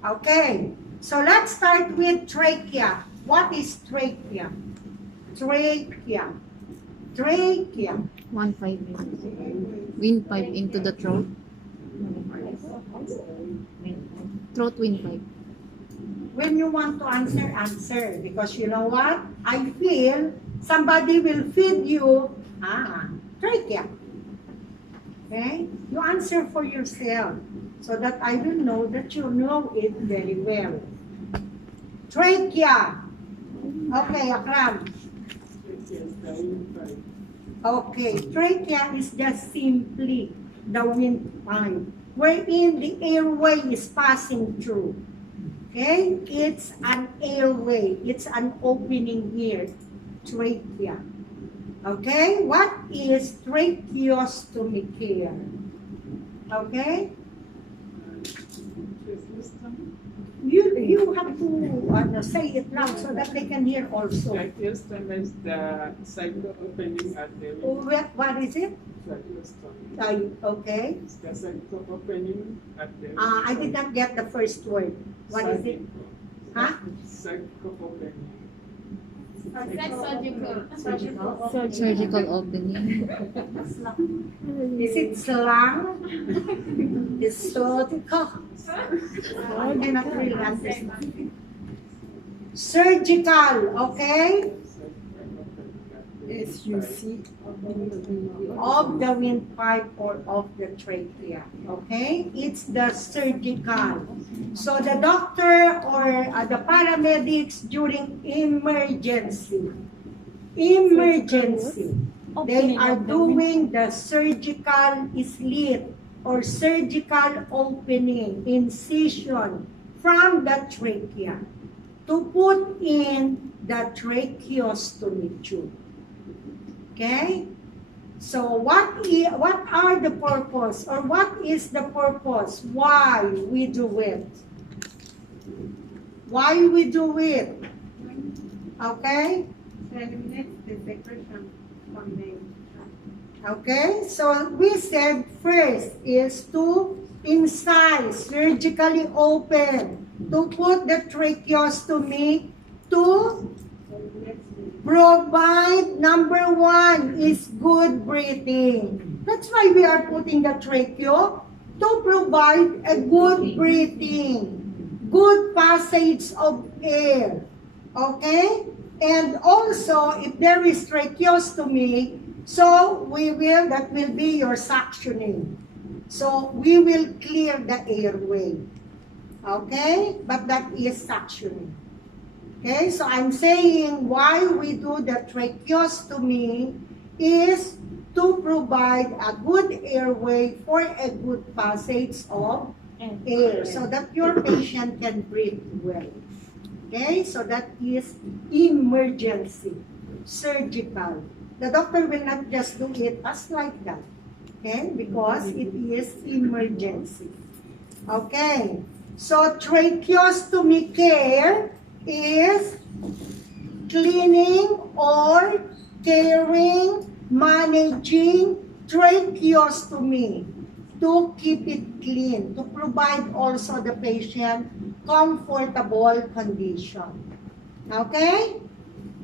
Okay, so let's start with trachea. What is trachea? Trachea. Trachea. 1-5 windpipe into the throat. Throat windpipe. When you want to answer, answer. Because you know what? I feel somebody will feed you trachea. Okay? You answer for yourself so that I will know that you know it very well. Trachea. Okay, Akram. Okay, trachea is just simply the windpipe wherein the airway is passing through. Okay, it's an airway. It's an opening here. Trachea. Okay, what is tracheostomy care? Okay, you have to say it loud so that they can hear also. Tracheostomy is the cycle opening at the What is it? tracheostomy. Okay. It's the cycle opening at the I did not get the first word. What is it? Huh? Cycle opening. Surgical opening. Is it slang? It's surgical. I cannot really understand. Surgical, okay? SUC. Of the windpipe or of the trachea, okay? It's the surgical. So the doctor or the paramedics during emergency, they are doing the surgical slit or surgical opening, incision from the trachea to put in the tracheostomy tube. Okay? So what are the purpose or what is the purpose why we do it? Why we do it? Okay? Okay, so we said first is to incise, surgically open, to put the tracheostomy to provide, number one, is good breathing. That's why we are putting the tracheo, to provide a good breathing, good passage of air. Okay? And also, if there is tracheostomy, so that will be your suctioning. So we will clear the airway. Okay? But that is suctioning. Okay, so I'm saying why we do the tracheostomy is to provide a good airway for a good passage of air so that your patient can breathe well. Okay, so that is emergency, surgical. The doctor will not just do it as like that, okay, because it is emergency. Okay, so tracheostomy care is cleaning or caring, managing tracheostomy to keep it clean, to provide also the patient comfortable condition. Okay?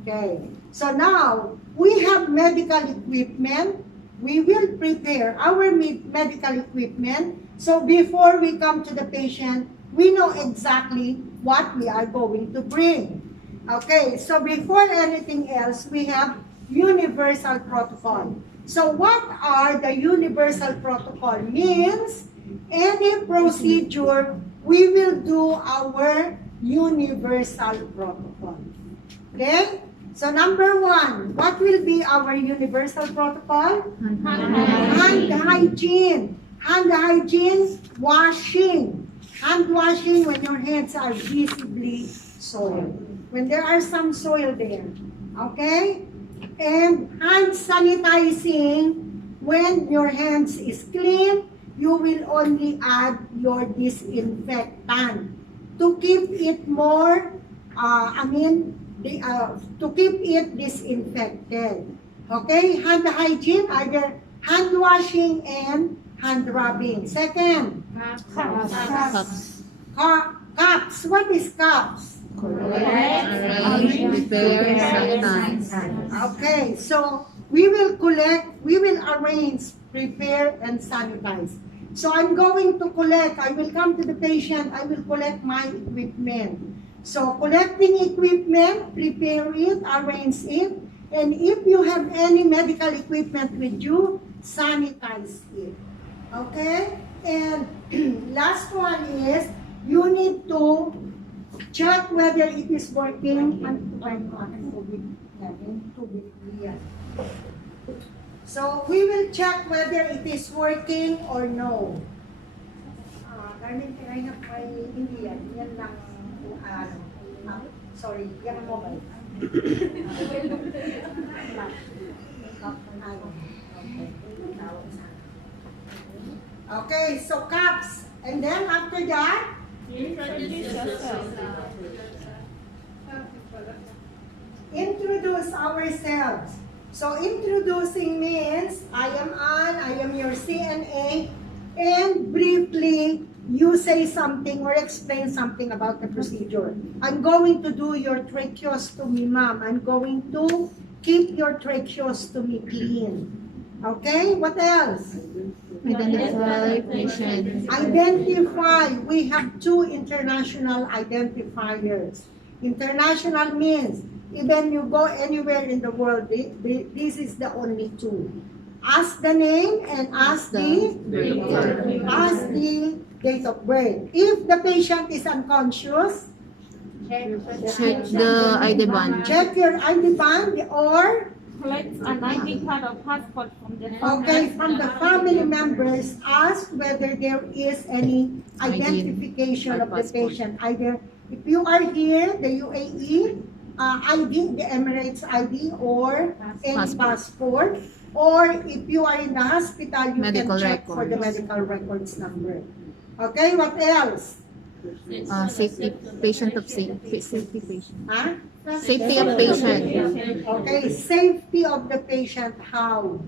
Okay. So now, we have medical equipment. We will prepare our medical equipment. So before we come to the patient, we know exactly what we are going to bring. Okay, so before anything else, we have universal protocol. So what are the universal protocol? Means any procedure, we will do our universal protocol. Okay? So number one, what will be our universal protocol? Hand hygiene. Hand hygiene, washing. Hand washing when your hands are visibly soiled. When there are some soil there. Okay? And hand sanitizing, when your hands is clean, you will only add your disinfectant to keep it more, to keep it disinfected. Okay? Hand hygiene, either hand washing and hand rubbing. Second, cups. Cups. What is cups? Arrange, prepare, sanitize. Okay, so we will arrange, prepare, and sanitize. So I'm going to collect, I will come to the patient, I will collect my equipment. So collecting equipment, prepare it, arrange it, and if you have any medical equipment with you, sanitize it. Okay? And last one is, you need to check whether it is working. So we will check whether it is working or no. Garmin, can I have my Indian? Yan lang, sorry, yan ang mobile. Okay, so cups. And then after that, introduce ourselves. So introducing means, I am Ann, I am your CNA, and briefly, you say something or explain something about the procedure. I'm going to do your tracheostomy, ma'am. I'm going to keep your tracheostomy clean. Okay, what else? Identify patient. Identify. We have two international identifiers. International means even you go anywhere in the world, this is the only two. Ask the name and ask the date of birth. If the patient is unconscious, Check the ID band. check your ID band or Collect an ID card or passport from the from the family members, ask whether there is any identification of the patient. Either if you are here, the UAE ID, the Emirates ID, or any passport, or if you are in the hospital, you Medical can check for the records. medical records number. Okay, what else? Safety patient of safety patient. Huh? Safety of patient Okay, safety of the patient, how?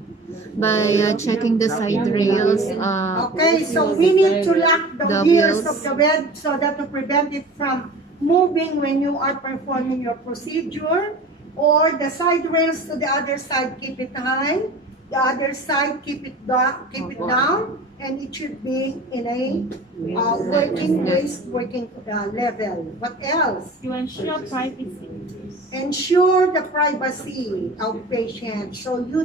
by checking the side rails. Okay, so we need to lock the The wheels wheels. of the bed so that to prevent it from moving when you are performing your procedure, or the side rails to the other side, keep it high, the other side keep it down, and it should be in a working level. What else? to ensure privacy. Ensure the privacy of patient. So you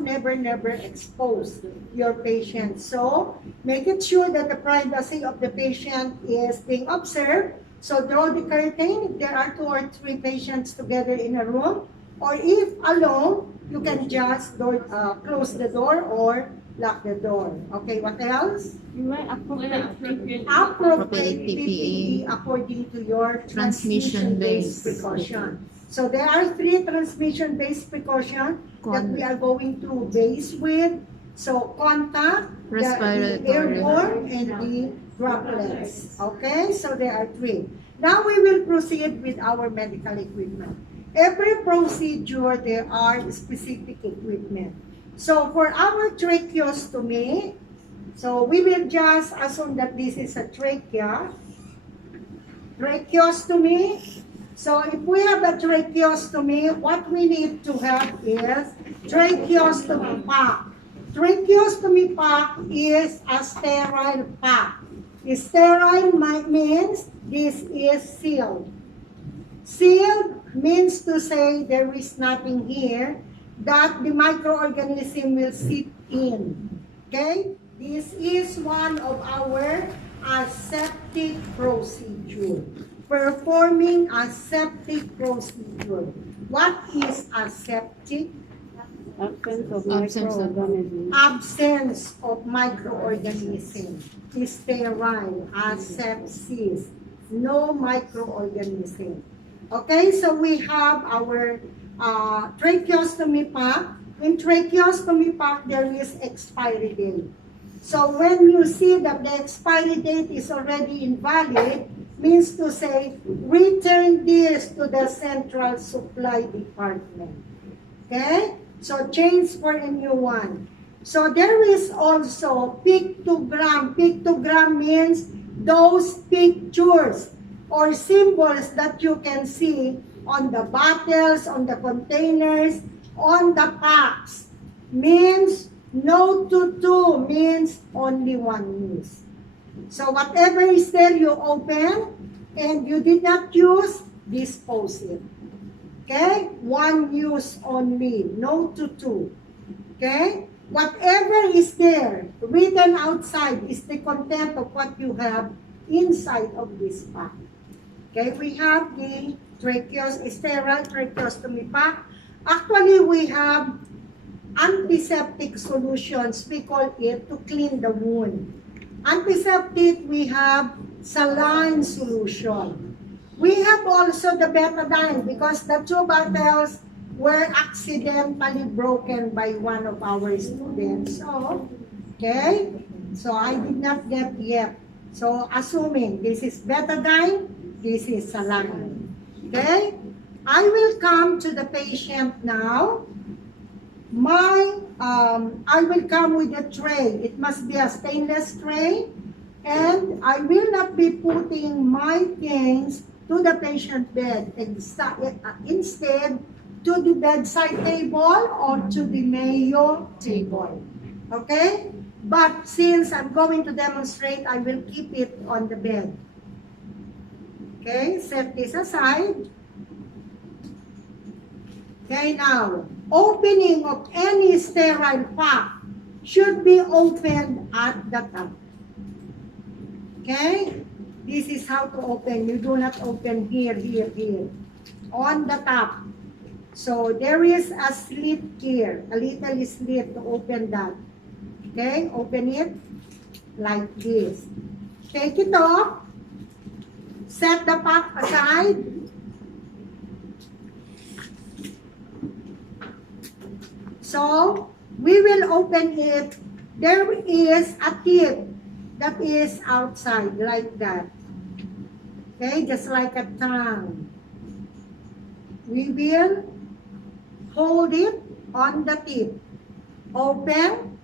never expose your patient. So make it sure that the privacy of the patient is being observed. So draw the curtain if there are 2 or 3 patients together in a room, or if alone, you can just close the door or lock the door. Okay, what else? You wear appropriate Appropriate PPE PPE according to your Transmission-based. transmission-based precaution. So there are 3 transmission-based precautions that we are going to base with. So contact, the Respiratory. airborne, and the droplets. Okay, so there are 3. Now we will proceed with our medical equipment. Every procedure, there are specific equipment. So for our tracheostomy, so we will just assume that this is a trachea. Tracheostomy. So if we have a tracheostomy, what we need to have is tracheostomy pack. Tracheostomy pack is a sterile pack. Sterile means this is sealed. Sealed means to say there is nothing here that the microorganism will sit in. Okay? This is one of our aseptic procedure. Performing aseptic procedure. What is aseptic? Absence of microorganism. Sterile. Asepsis. No microorganism. Okay, so we have our tracheostomy pack. In tracheostomy pack, there is expiry date. So when you see that the expiry date is already invalid, means to say, return this to the central supply department. Okay? So change for a new one. So there is also pictogram. Pictogram means those pictures or symbols that you can see on the bottles, on the containers, on the packs, means no to two, means only one use. So whatever is there you open and you did not use, dispose it. Okay? One use only, no to two. Okay? Whatever is there, written outside, is the content of what you have inside of this pack. Okay? We have the sterile tracheostomy pack. Actually, we have antiseptic solutions. We call it to clean the wound. Antiseptic, we have saline solution. We have also the betadine because the two bottles were accidentally broken by one of our students. So, okay, so I did not get yet. So, assuming this is betadine, this is saline. Okay, I will come to the patient now. I will come with a tray. It must be a stainless tray. And I will not be putting my things to the patient bed. Instead, to the bedside table or to the Mayo table. Okay? But since I'm going to demonstrate, I will keep it on the bed. Okay? Set this aside. Okay, now, opening of any sterile pack should be opened at the top. Okay? This is how to open. You do not open here, here, here. On the top. So, there is a slit here. A little slit to open that. Okay? Open it like this. Take it off. Set the pack aside. So, we will open it. There is a tip that is outside, like that. Okay, just like a tongue. We will hold it on the tip. Open.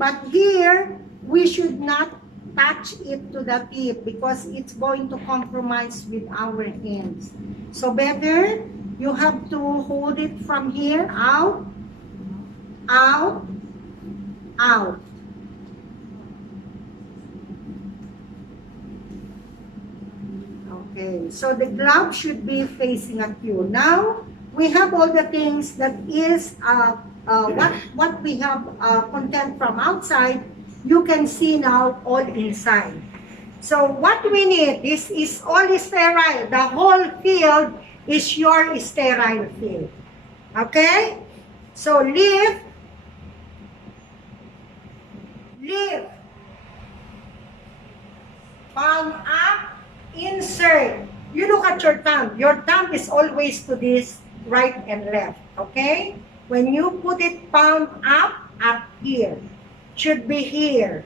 But here, we should not touch it to the tip because it's going to compromise with our hands. So, better, you have to hold it from here, out. Out, out. Okay, so the glove should be facing at you. Now, we have all the things that is what we have content from outside. You can see now all inside. So what we need, this is all sterile. The whole field is your sterile field. Okay? So lift. Lift, palm up, insert. You look at your thumb. Your thumb is always to this right and left, okay? When you put it palm up here. Should be here.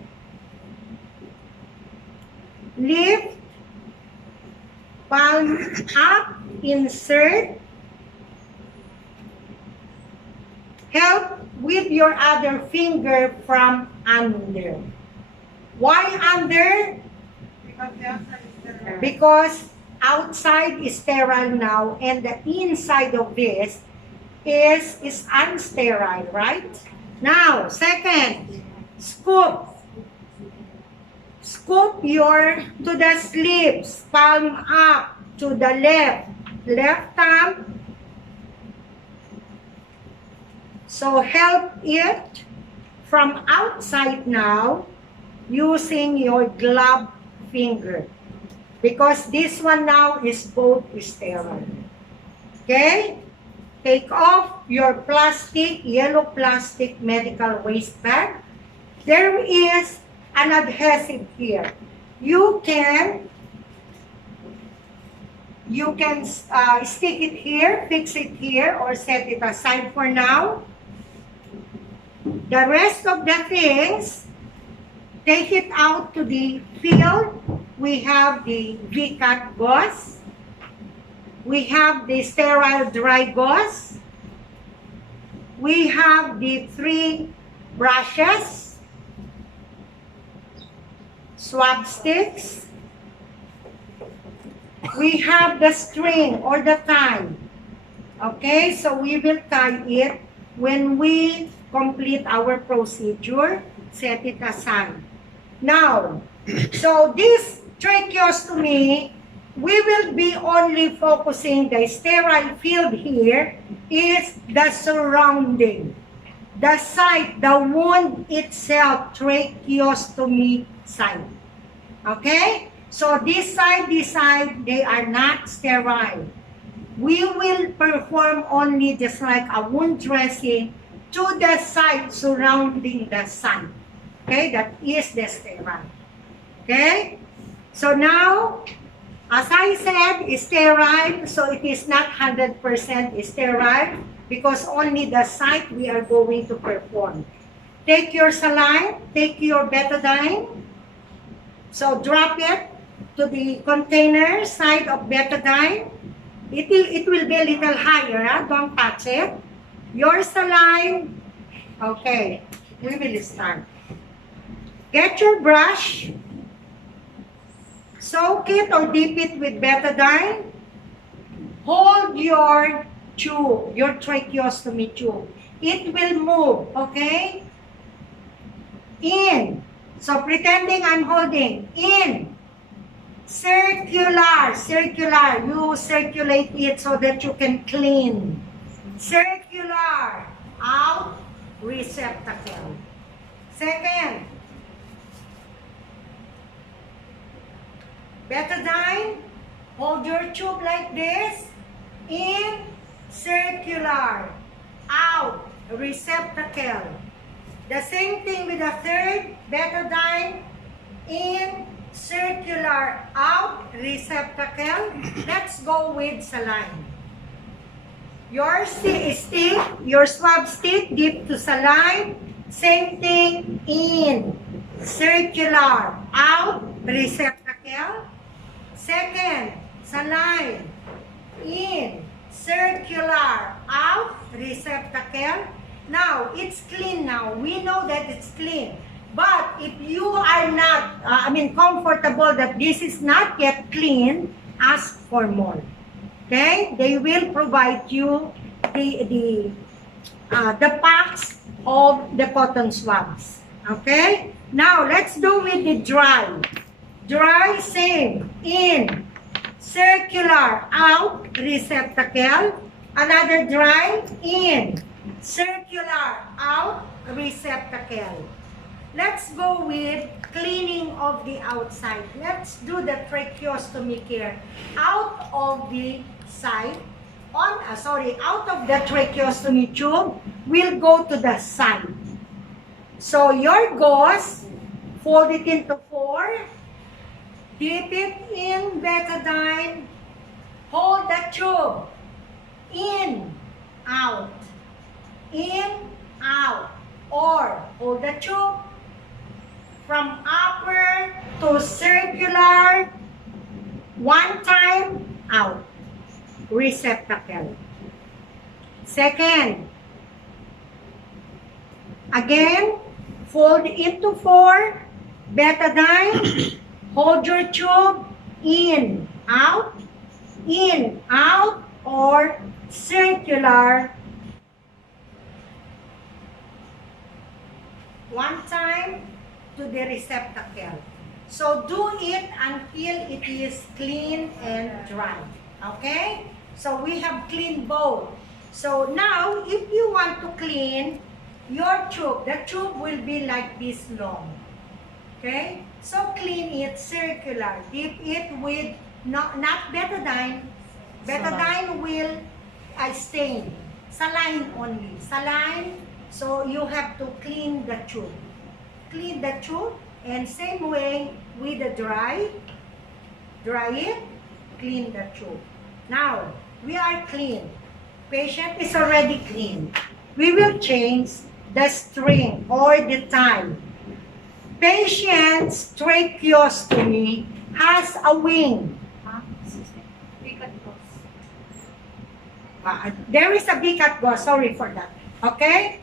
Lift, palm up, insert. Help with your other finger from under. Why under? Because outside is sterile now and the inside of this is unsterile, right? Now, second, scoop. Scoop to the sleeves, palm up to the left thumb. So help it from outside now using your glove finger. Because this one now is both sterile. Okay? Take off your yellow plastic medical waste bag. There is an adhesive here. You can stick it here, fix it here, or set it aside for now. The rest of the things, take it out to the field. We have the V-cut gauze. We have the sterile dry gauze. We have the 3 brushes, swab sticks, we have the string or the tie. Okay, so we will tie it when we complete our procedure, set it aside. Now, so this tracheostomy, we will be only focusing the sterile field here is the surrounding, the site, the wound itself, tracheostomy site. Okay? So this side, they are not sterile. We will perform only just like a wound dressing to the site surrounding the site. Okay? That is the sterile. Okay? So now, as I said, sterile, so it is not 100% sterile because only the site we are going to perform. Take your saline, take your betadine, so drop it to the container side of betadine. It will be a little higher, huh? Don't touch it. Your saline, okay, we will start. Get your brush, soak it or dip it with betadine. Hold your tube, your tracheostomy tube. It will move, okay? In. So pretending I'm holding. In. Circular. You circulate it so that you can clean. Circular. Out. Receptacle. Second. Betadine. Hold your tube like this. In. Circular. Out. Receptacle. The same thing with the third. Betadine. In. Circular. Out. Receptacle. Let's go with saline. Your stick, your swab stick, dip to saline. Same thing. In. Circular. Out. Receptacle. Second. Saline. In. Circular. Out. Receptacle. Now, it's clean now. We know that it's clean. But if you are not, comfortable that this is not yet clean, ask for more. Okay? They will provide you the packs of the cotton swabs. Okay? Now, let's do with the dry. Dry, same. In. Circular. Out. Receptacle. Another dry. In. Circular. Out. Receptacle. Let's go with cleaning of the outside. Let's do the tracheostomy care out of the side. Out of the tracheostomy tube, we'll go to the side. So your gauze, fold it into 4, dip it in betadine, hold the tube, in, out, or hold the tube from upper to circular, one time, out, receptacle. Second, again, fold into 4, betadine, hold your tube, in, out, or circular, one time, to the receptacle. So do it until it is clean and dry. Okay? So we have cleaned both. So now, if you want to clean your tube, the tube will be like this long. Okay? So clean it circular. Dip it with not betadine. Betadine will stain. Saline only. Saline, so you have to clean the tube. Clean the tube, and same way with the dry it, clean the tube. Now, we are clean. Patient is already clean. We will change the string or the tie. Patient's tracheostomy has a wing. There is a V-cut gauze, sorry for that. Okay?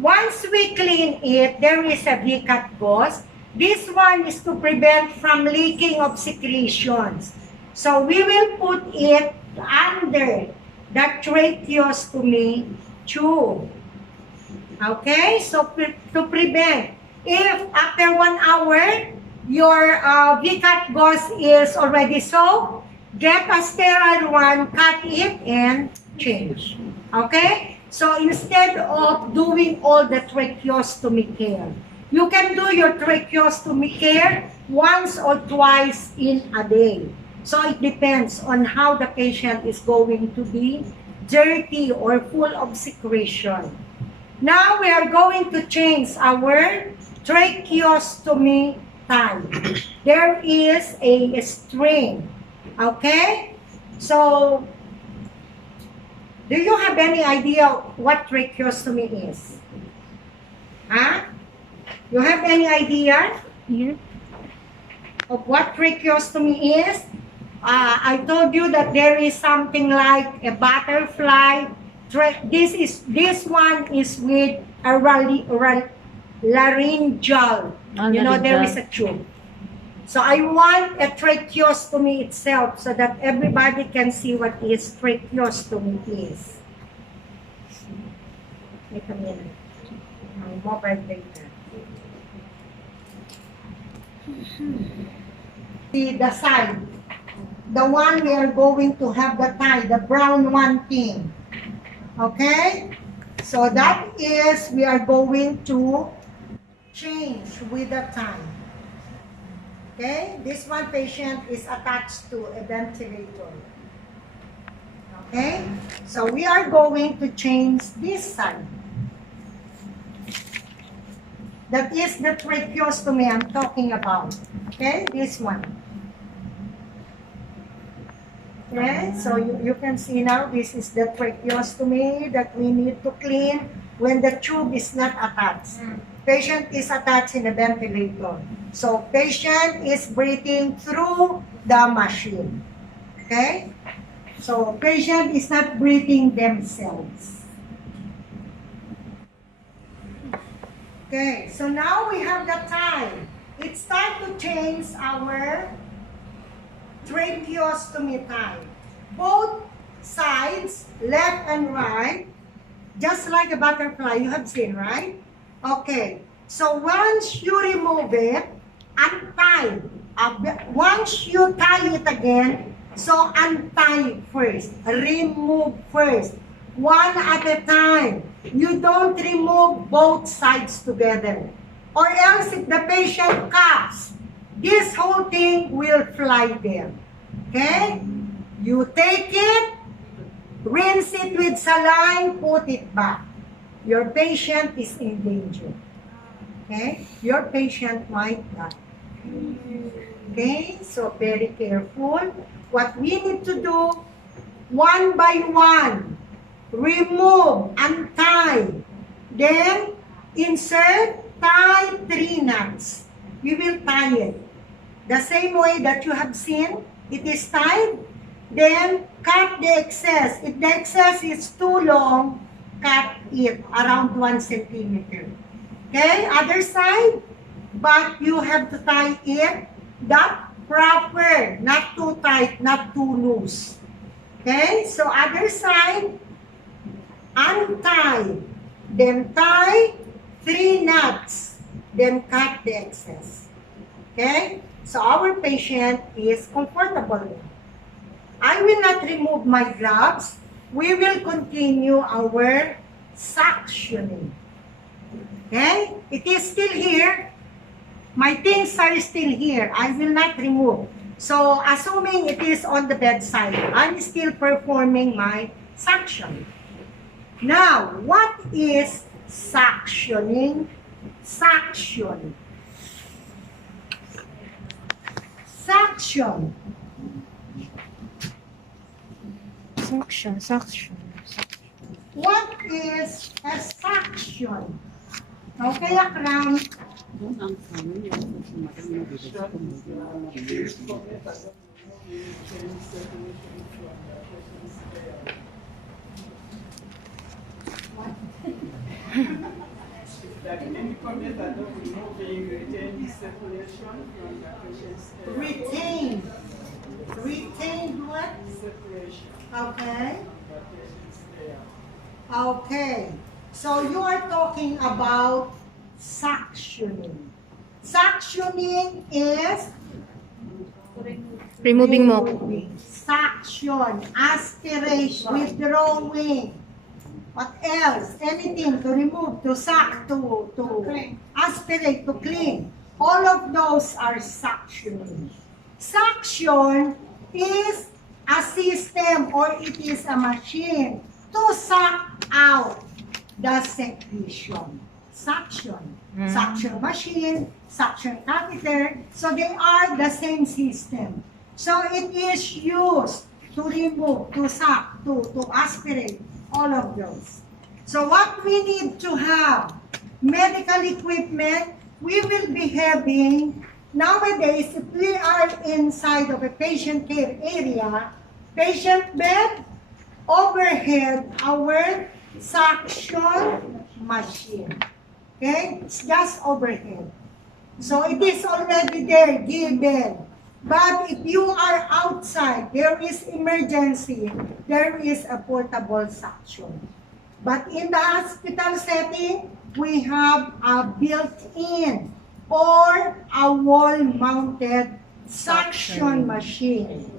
Once we clean it, there is a V-cut gauze. This one is to prevent from leaking of secretions. So we will put it under the tracheostomy tube. Okay, so to prevent, if after 1 hour, your VCAT gauze is already soaked, get a sterile one, cut it, and change. Okay? So instead of doing all the tracheostomy care, you can do your tracheostomy care once or twice in a day. So it depends on how the patient is going to be dirty or full of secretion. Now we are going to change our tracheostomy tie. There is a string. Okay? So, do you have any idea what tracheostomy is? Huh? You have any idea Here? of what tracheostomy is? I told you that there is something like a butterfly. This one is with a laryngeal. You know, there is a tube. So I want a tracheostomy itself so that everybody can see what is tracheostomy is. Wait a minute. My mobile data. See the side. The one we are going to have the tie, the brown one thing. Okay? So that is, we are going to change with the time. Okay? This one patient is attached to a ventilator. Okay? So we are going to change this side. That is the tracheostomy I'm talking about. Okay? This one. Okay? So you can see now, this is the tracheostomy that we need to clean when the tube is not attached. Patient is attached in a ventilator. So patient is breathing through the machine. Okay? So patient is not breathing themselves. Okay, so now we have the time. It's time to change our tracheostomy tie. Both sides, left and right, just like a butterfly you have seen, right? Okay, so once you remove it, untie. Once you tie it again, so untie first, remove first, one at a time. You don't remove both sides together. Or else if the patient coughs, this whole thing will fly there. Okay? You take it, rinse it with saline, put it back. Your patient is in danger. Okay? Your patient might die. Okay? So very careful. What we need to do, one by one, remove, untie, then insert, tie 3 knots. We will tie it the same way that you have seen. It is tied. Then cut the excess. If the excess is too long, cut it around 1 centimeter. Okay, other side, but you have to tie it that proper, not too tight, not too loose. Okay, so other side, untie, then tie 3 knots, then cut the excess. Okay, so our patient is comfortable. I will not remove my gloves. We will continue our suctioning. Okay? It is still here. My things are still here. I will not remove. So, assuming it is on the bedside, I'm still performing my suction. Now, what is suctioning? Suction. Suction. Suction. What is a suction? Okay, Akram. That any method of removing retain circulation from the patient's Retain. Okay? Okay. So you are talking about suctioning. Suctioning is Removing mo. suction, aspirate, withdrawing. What else? Anything to remove, to suck, to aspirate, to clean. All of those are suctioning. Suction is a system or it is a machine to suck out the secretion. Suction. Suction machine, suction catheter. So they are the same system. So it is used to remove, to suck, to aspirate, all of those. So what we need to have, medical equipment, we will be having, nowadays, if we are inside of a patient care area, patient bed, overhead, our suction machine. Okay? It's just overhead. So it is already there, given. But if you are outside, there is emergency, there is a portable suction. But in the hospital setting, we have a built-in or a wall-mounted suction machine.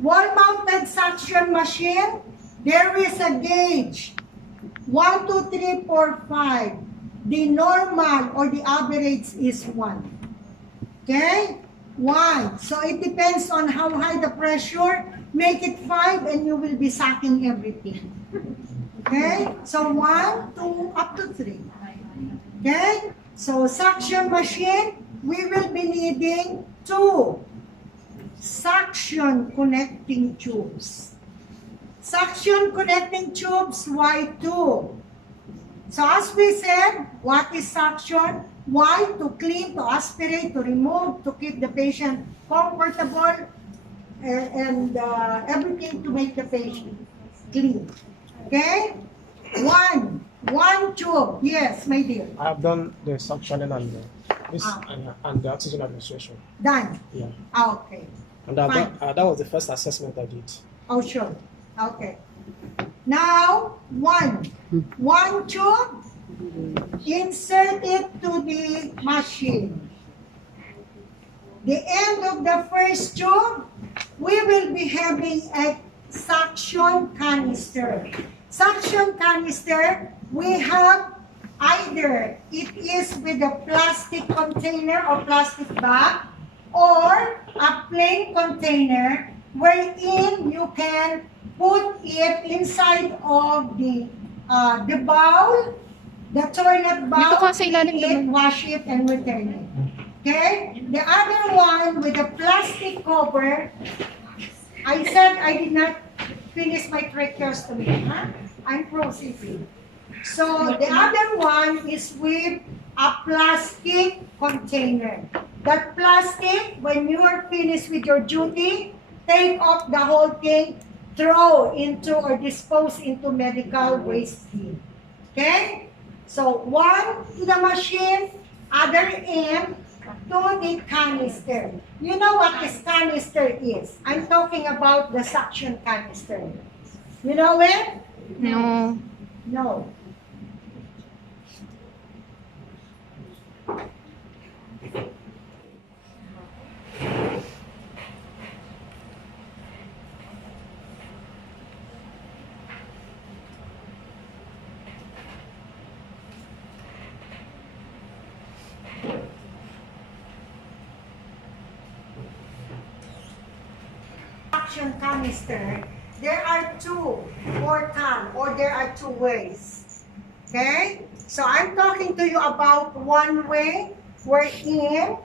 Wall-mounted suction machine, there is a gauge. 1, 2, 3, 4, 5. The normal or the average is 1. Okay? 1. So it depends on how high the pressure. Make it 5 and you will be sucking everything. Okay? So 1, 2, up to 3. Okay? So suction machine, we will be needing 2 suction connecting tubes. Suction connecting tubes, why 2? So as we said, what is suction? Why? To clean, to aspirate, to remove, to keep the patient comfortable, and everything to make the patient clean. Okay? One tube. Yes, my dear. I have done the suctioning and the oxygen administration. Done. Yeah. Okay. And Fine. that was the first assessment I did. Oh, sure. Okay. Now, one tube, insert it to the machine. The end of the first tube, we will be having a suction canister. Suction canister, we have either it is with a plastic container or plastic bag, or a plain container wherein you can put it inside of the bowl, the toilet bowl, Dito ka sa ilalim it, naman. wash it, and return it. Okay? The other one with the plastic cover, I said I did not finish my tracheostomy. Huh? I'm proceeding. So the other one is with a plastic container. That plastic, when you are finished with your duty, take off the whole thing, throw into or dispose into medical waste bin. Okay? So one to the machine, other end to the canister. You know what this canister is? I'm talking about the suction canister. You know it? No. No. Suction canister, there are two portal or there are two ways. Okay? So I'm talking to you about one way we're in.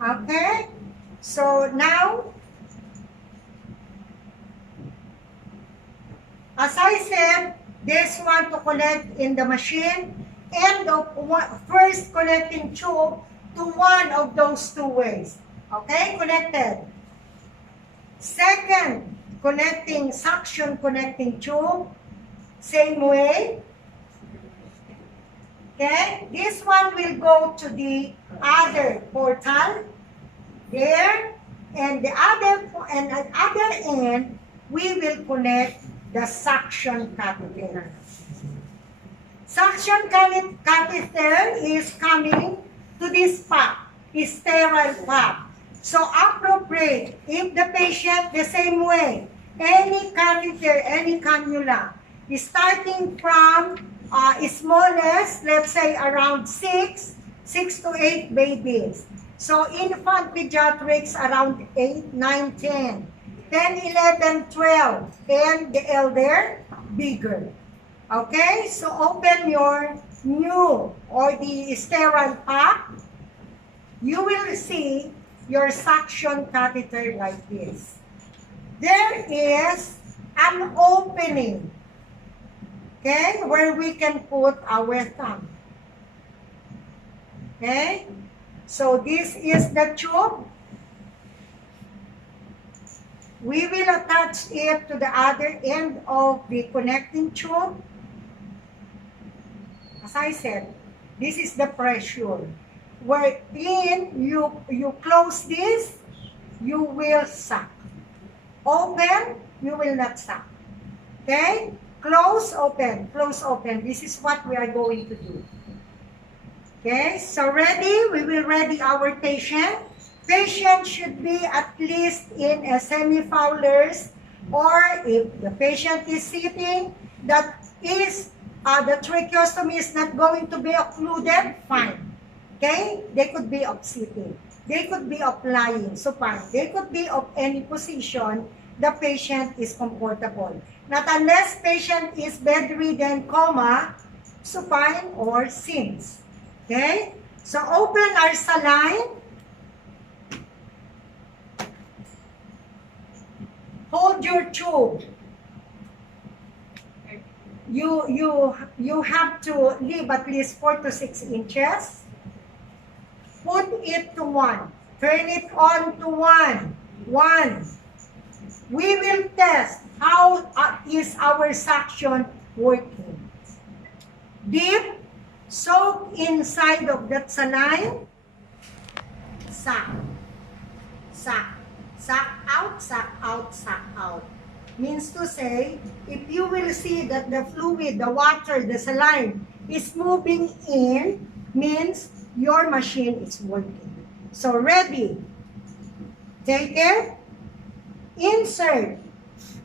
Okay? So now, as I said, this one to connect in the machine and the first connecting tube to one of those two ways. Okay? Connected. Second, connecting suction connecting tube, same way. Okay, this one will go to the other portal there, and the other end we will connect the suction catheter. Suction catheter is coming to this pack, sterile pack. So appropriate, if the patient the same way, any catheter, any cannula, is starting from smallest, let's say around 6 to 8 babies. So infant pediatrics around 8, 9, 10, 10, 11, 12, and the elder bigger. Okay, so open your new or the sterile pack. You will see your suction catheter like this. There is an opening, okay, where we can put our thumb. Okay, so this is the tube. We will attach it to the other end of the connecting tube. As I said, this is the pressure. Wherein you close this, you will suck. Open, you will not suck. Okay? Close, open, close, open. This is what we are going to do. Okay? So ready? We will ready our patient. Patient should be at least in a semi-Fowler's, or if the patient is sitting, that is, the tracheostomy is not going to be occluded, fine. Okay? They could be of sitting. They could be of lying, supine. They could be of any position the patient is comfortable. Not unless patient is bedridden, coma, supine, or sins. Okay? So open our saline. Hold your tube. You have to leave at least 4 to 6 inches. Put it to 1. Turn it on to 1. 1. We will test how is our suction working. Deep, soak inside of that saline. Suck. Suck. Suck out, suck out, suck out. Means to say, if you will see that the fluid, the water, the saline is moving in, means your machine is working. So ready. Take it. Insert.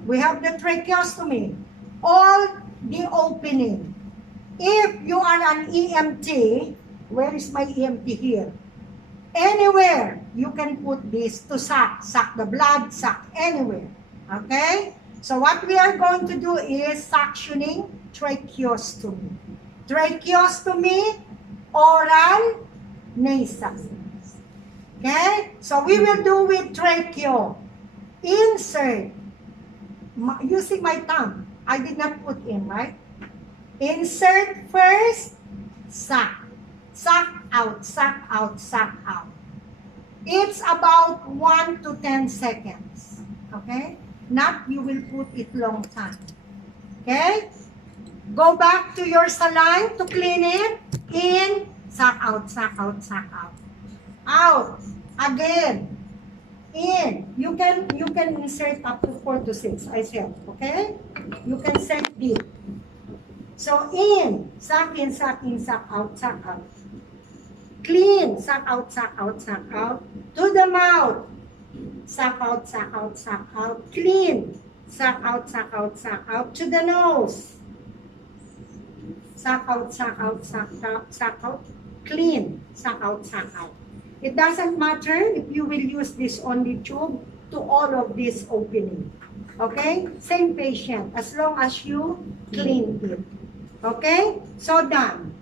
We have the tracheostomy. All the opening. If you are an EMT, where is my EMT here? Anywhere you can put this to suck. Suck the blood, suck anywhere. Okay? So what we are going to do is suctioning tracheostomy. Tracheostomy, oral, nasal. Okay? So we will do with tracheo. Insert. Using my thumb. I did not put in, right? Insert first, suck. Suck out, suck out, suck out. It's about 1 to 10 seconds. Okay? Not you will put it long time. Okay? Go back to your saline to clean it. In, suck out, suck out, suck out. Out. Again. In. You can insert up to 4 to 6, I said. Okay? You can send deep. So in, suck in, suck in, suck out, suck out. Clean, suck out, suck out, suck out. To the mouth. Suck out, suck out, suck out. Clean. Suck out, suck out, suck out. To the nose. Suck out, suck out, suck out, suck out. Clean. Suck out, suck out. It doesn't matter if you will use this only tube to all of this opening. Okay? Same patient, as long as you clean it. Okay? So done.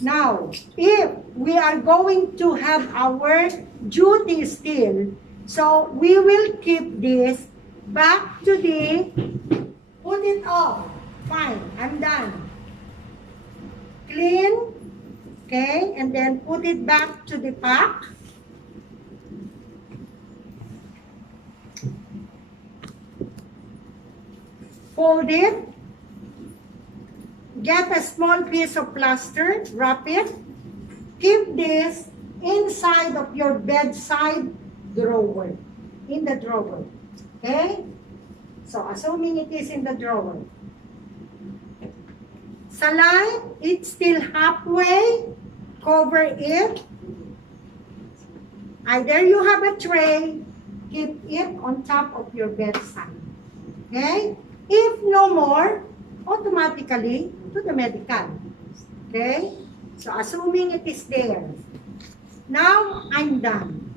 Now, if we are going to have our duty still, so we will keep this back to the, put it off. Fine, I'm done. Clean. Okay, and then put it back to the pack. Fold it. Get a small piece of plaster, wrap it. Keep this inside of your bedside drawer, in the drawer. Okay? So, assuming it is in the drawer. Saline, it's still halfway. Cover it. Either you have a tray, keep it on top of your bedside. Okay? If no more, automatically to the medical. Okay? So, assuming it is there. Now, I'm done.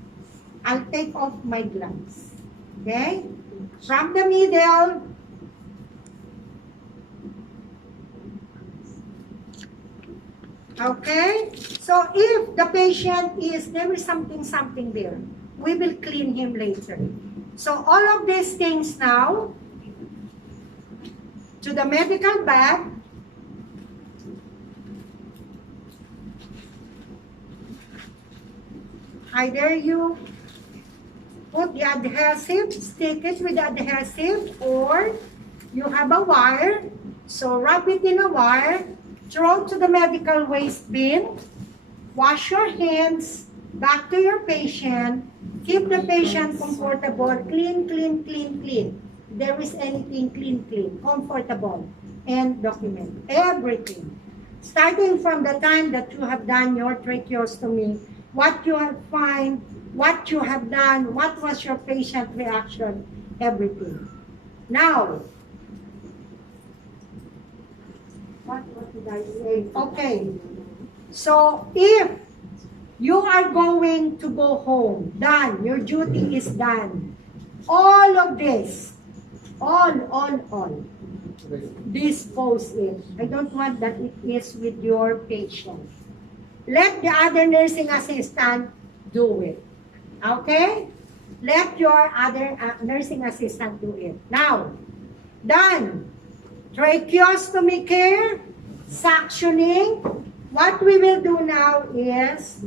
I'll take off my gloves. Okay? From the middle, okay? So if the patient is, there is something there, we will clean him later. So all of these things now, to the medical bag, either you put the adhesive, stick it with the adhesive, or you have a wire, so wrap it in a wire, throw to the medical waste bin, wash your hands, back to your patient, keep the patient comfortable, clean, clean, clean, clean. If there is anything, clean, clean, comfortable, and document everything. Starting from the time that you have done your tracheostomy, what you have found, what you have done, what was your patient reaction, everything. Now, what did I say? Okay. So, if you are going to go home, done, your duty is done. All of this, all, dispose it. I don't want that it is with your patient. Let the other nursing assistant do it. Okay? Let your other nursing assistant do it. Now, done. Tracheostomy care, suctioning. What we will do now is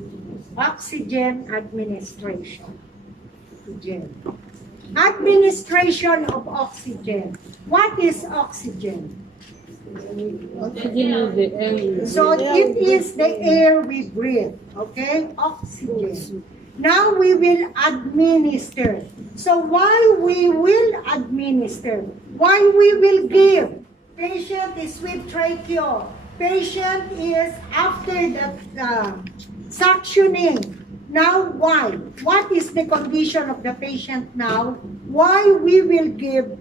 oxygen administration. Administration of oxygen. What is oxygen? Oxygen is the air. So it is the air we breathe. Okay? Oxygen. Now we will administer. So why we will administer? Why we will give? Patient is with tracheo. Patient is after the suctioning. Now why? What is the condition of the patient now? Why we will give,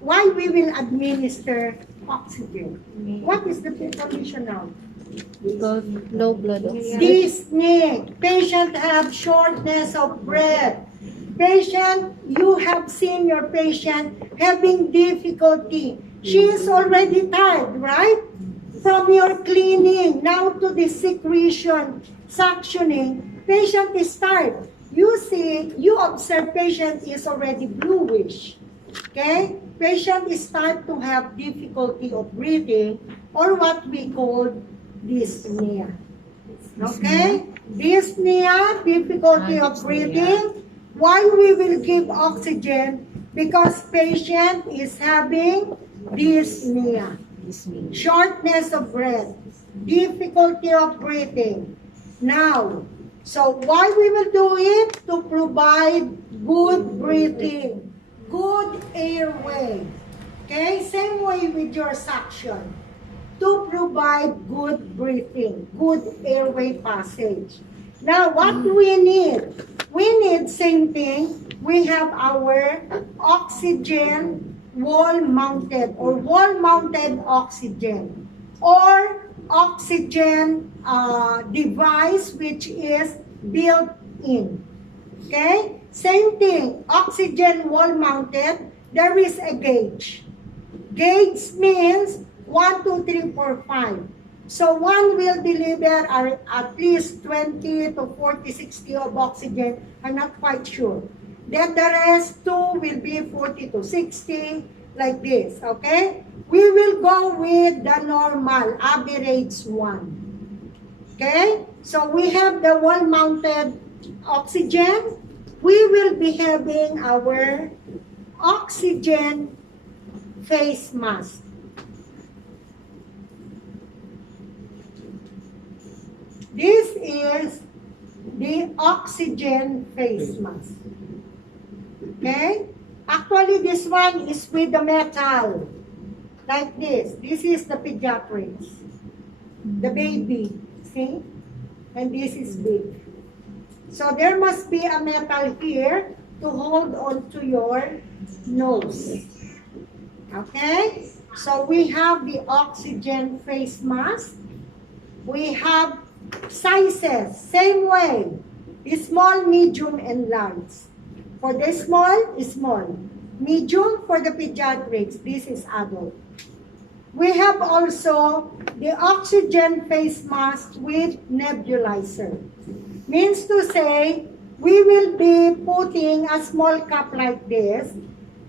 why we will administer oxygen? What is the condition now? Because low blood oxygen. Dyspnea. Patient have shortness of breath. Patient, you have seen your patient having difficulty. She is already tired, right? From your cleaning, now to the secretion, suctioning, patient is tired. You see, you observe patient is already bluish. Okay? Patient is start to have difficulty of breathing, or what we call dyspnea. Okay? Dyspnea, difficulty of breathing. Why we will give oxygen? Because patient is having dyspnea. Shortness of breath. Difficulty of breathing. Now, so why we will do it? To provide good breathing. Good airway. Okay? Same way with your suction. To provide good breathing. Good airway passage. Now, what do we need? We need same thing. We have our oxygen wall-mounted or wall-mounted oxygen or oxygen device which is built in. Okay? Same thing. Oxygen wall-mounted. There is a gauge. Gauge means 1, 2, 3, 4, 5. So one will deliver at least 20 to 40, 60 of oxygen. I'm not quite sure. Then the rest 2 will be 40 to 60, like this, okay? We will go with the normal, average 1. Okay? So we have the wall-mounted oxygen. We will be having our oxygen face mask. This is the oxygen face mask. Okay? Actually, this one is with the metal. Like this. This is the pediatrics. The baby. See? And this is big. So there must be a metal here to hold on to your nose. Okay? So we have the oxygen face mask. We have sizes, same way. Small, medium, and large. For the small, small. Medium for the pediatrics. This is adult. We have also the oxygen face mask with nebulizer. Means to say, we will be putting a small cup like this.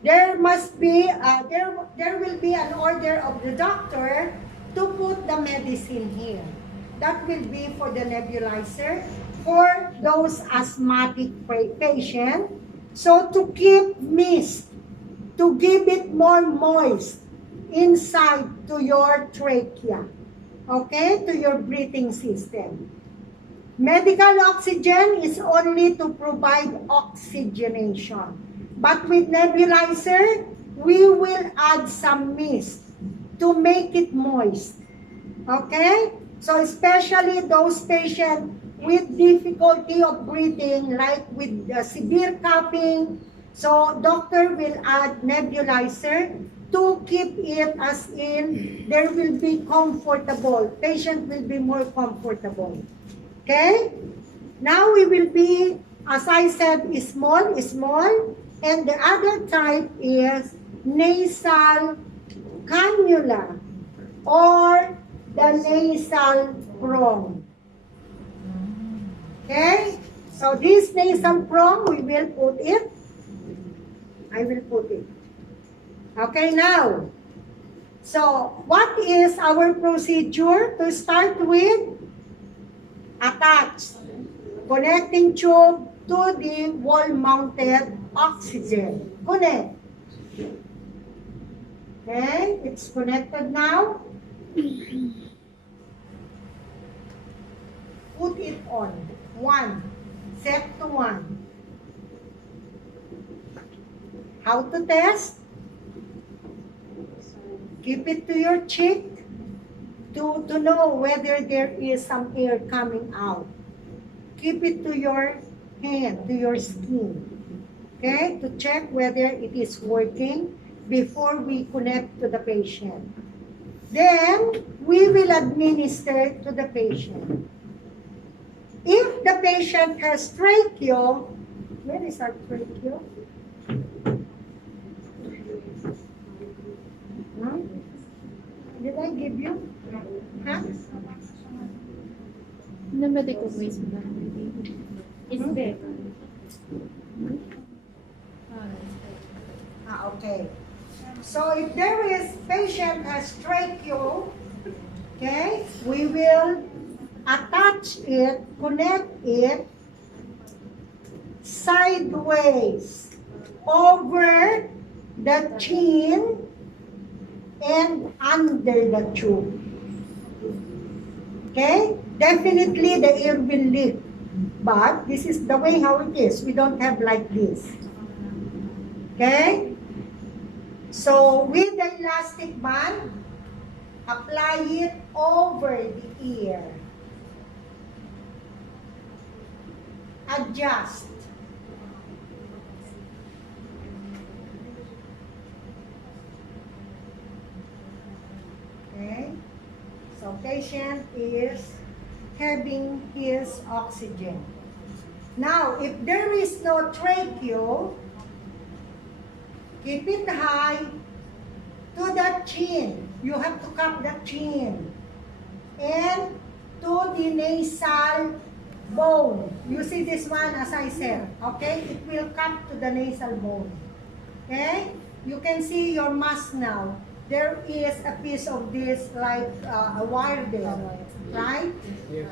There must be, there will be an order of the doctor to put the medicine here. That will be for the nebulizer for those asthmatic patients. So to keep mist, to give it more moist inside to your trachea, okay, to your breathing system. Medical oxygen is only to provide oxygenation. But with nebulizer, we will add some mist to make it moist. Okay? So especially those patients with difficulty of breathing, like with severe coughing, so doctor will add nebulizer to keep it as in, there will be comfortable. Patient will be more comfortable. Okay? Now we will be, as I said, small, and the other type is nasal cannula or the nasal prong. Okay? So this nasal prong, we will put it. I will put it. Okay, now. So, what is our procedure? To start with, attach connecting tube to the wall-mounted oxygen. Connect. Okay, it's connected now. Put it on. 1. Set to 1. How to test? Keep it to your cheek to know whether there is some air coming out. Keep it to your hand, to your skin. Okay? To check whether it is working before we connect to the patient. Then, we will administer to the patient. If the patient has tracheo, where is our tracheo? Huh? Did I give you? Huh? The medical waste na. It's there. Okay. So if there is patient has tracheo, okay, we will attach it, connect it sideways over the chin and under the tube. Okay? Definitely the air will leak. But this is the way how it is. We don't have like this. Okay? So with the elastic band, apply it over the ear. Adjust. Okay? So patient is having his oxygen. Now, if there is no tracheo, keep it high to the chin. You have to cup the chin. And to the nasal bone. You see this one, as I said, okay? It will cup to the nasal bone. Okay? You can see your mask now. There is a piece of this like a wire there, right? Yes.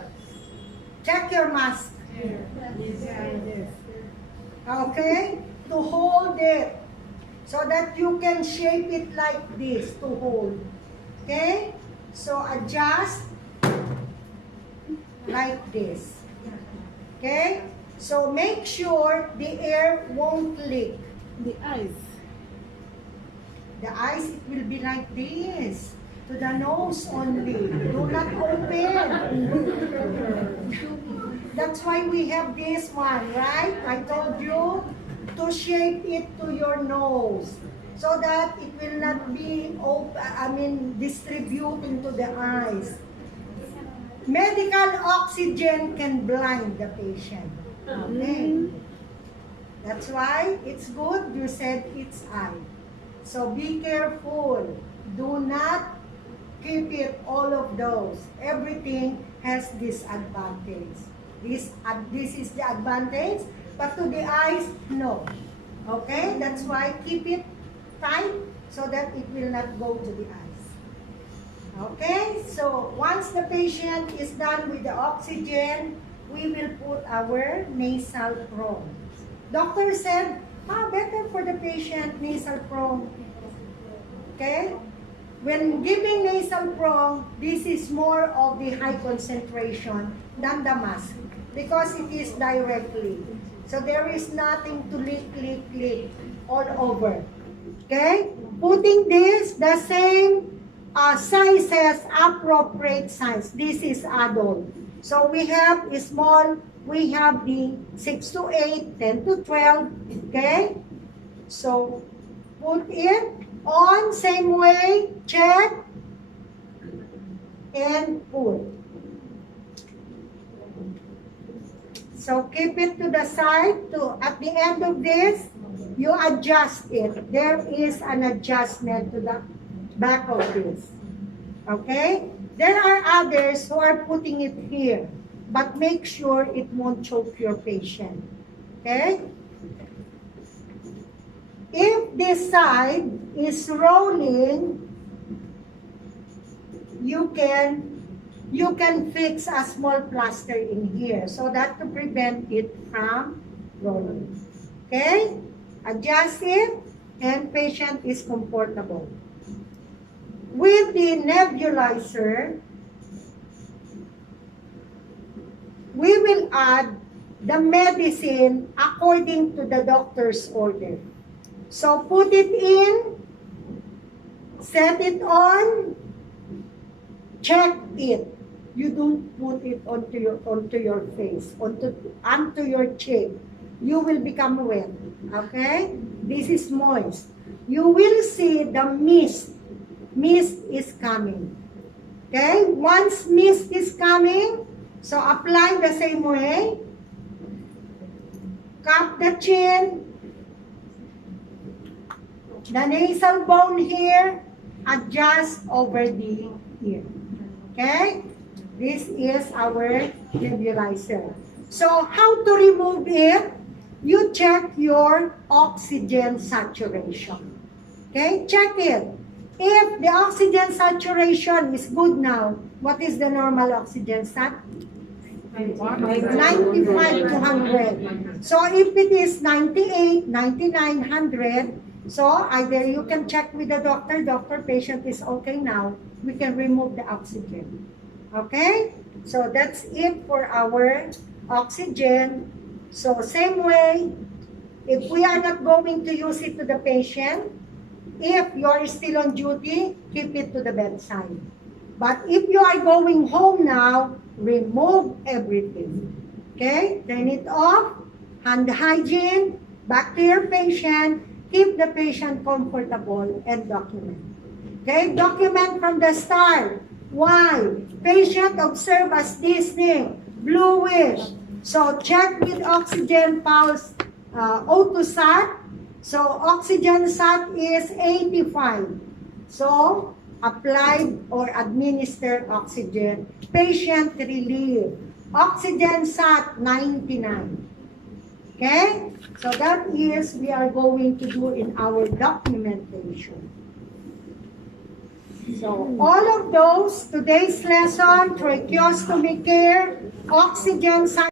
Check your mask. Yes. Okay? To hold it. So that you can shape it like this to hold. Okay? So adjust like this. Okay? So make sure the air won't leak. The eyes. The eyes, it will be like this. To the nose only. Do not open. That's why we have this one, right? I told you to shape it to your nose so that it will not be distributing to the eyes. Medical oxygen can blind the patient. Okay. That's why it's good you said it's eye. So be careful. Do not keep it all of those. Everything has disadvantage. This is the advantage, but to the eyes, no. Okay? That's why keep it tight so that it will not go to the eyes. Okay? So once the patient is done with the oxygen, we will put our nasal probe. Doctor said, better for the patient nasal probe. Okay? When giving nasal probe, this is more of the high concentration than the mask because it is directly. So there is nothing to lick all over. Okay? Putting this, the same sizes, appropriate size. This is adult. So we have small, we have the 6 to 8, 10 to 12. Okay? So put it on, same way, check, and pull. So keep it to the side. At the end of this, you adjust it. There is an adjustment to the back of this. Okay? There are others who are putting it here, but make sure it won't choke your patient. Okay? If this side is rolling, you can fix a small plaster in here so that to prevent it from rolling. Okay? Adjust it and patient is comfortable. With the nebulizer, we will add the medicine according to the doctor's order. So put it in, set it on, check it. You don't put it onto your face, onto your cheek. You will become wet. Okay? This is moist. You will see the mist. Mist is coming. Okay? Once mist is coming, so apply the same way. Cup the chin. The nasal bone here, adjust over the ear. Okay? This is our nebulizer. So how to remove it? You check your oxygen saturation. Okay? Check it. If the oxygen saturation is good now, what is the normal oxygen sat? 95 to 100. So if it is 98, 99, 100, so either you can check with the doctor, patient is okay now, we can remove the oxygen. Okay? So that's it for our oxygen. So same way, if we are not going to use it to the patient, if you are still on duty, keep it to the bedside. But if you are going home now, remove everything. Okay? Turn it off, hand hygiene, back to your patient, keep the patient comfortable, and document. Okay? Document from the start. Why? Patient observe as this thing, bluish. So check with oxygen pulse O2 sat. So oxygen sat is 85. So applied or administered oxygen. Patient relieved. Oxygen sat 99. Okay? So that is we are going to do in our documentation. So all of those, today's lesson, tracheostomy care, oxygen sat